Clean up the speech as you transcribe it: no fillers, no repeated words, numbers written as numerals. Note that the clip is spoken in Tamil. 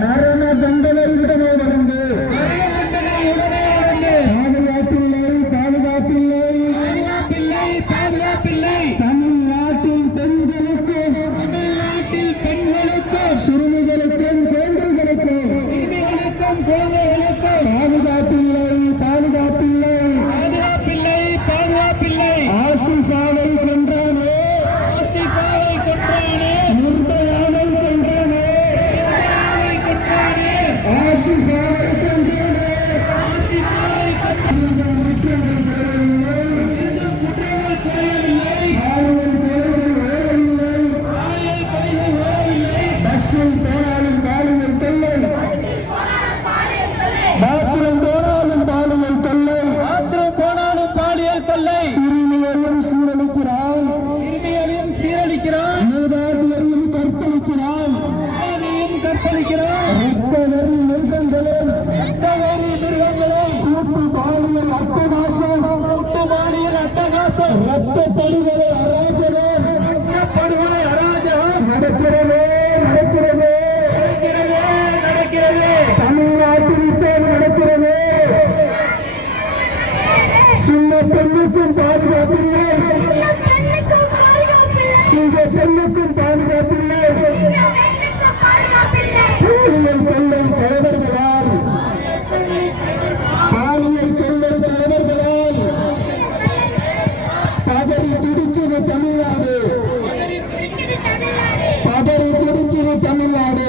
மரண தண்டனை உடனே வழங்கு. பாதுகாப்பில்லை. தமிழ்நாட்டில் பெண்களுக்கும் சிறுமிகளுக்கும் குழந்தைகளுக்கும் பாதுகாப்பில்லை. ஆசிஃபாவை கொன்றானே, நிர்பயாவை கொன்றானே, ஆசிஃபாவை கொன்றானே. பஸ்ஸில் போனாலும் பாலியல் தொல்லை, பாத்ரூம் போனாலும் பாலியல் தொல்லை. சிறுமியையும் சீரழிக்கிறான், மூதாட்டியையும் கற்பழிக்கிறான். ரத்த வெறி மிருகங்களும் கூட்டு பாலியல் அட்டகாசம், ரத்தப்படுகொலை அராஜகம் நடக்கிறது. தமிழ்நாட்டில் இப்போது நடக்கிறது. சின்ன பெண்ணுக்கும் பாதுகாப்பில்லை, சிங்க பெண்ணுக்கும் பாதுகாப்பில்லை. பாலியல் தொல்லை தலைவர்களால் பதறி துடிக்குது தமிழ்நாடு. தமிழ்நாடு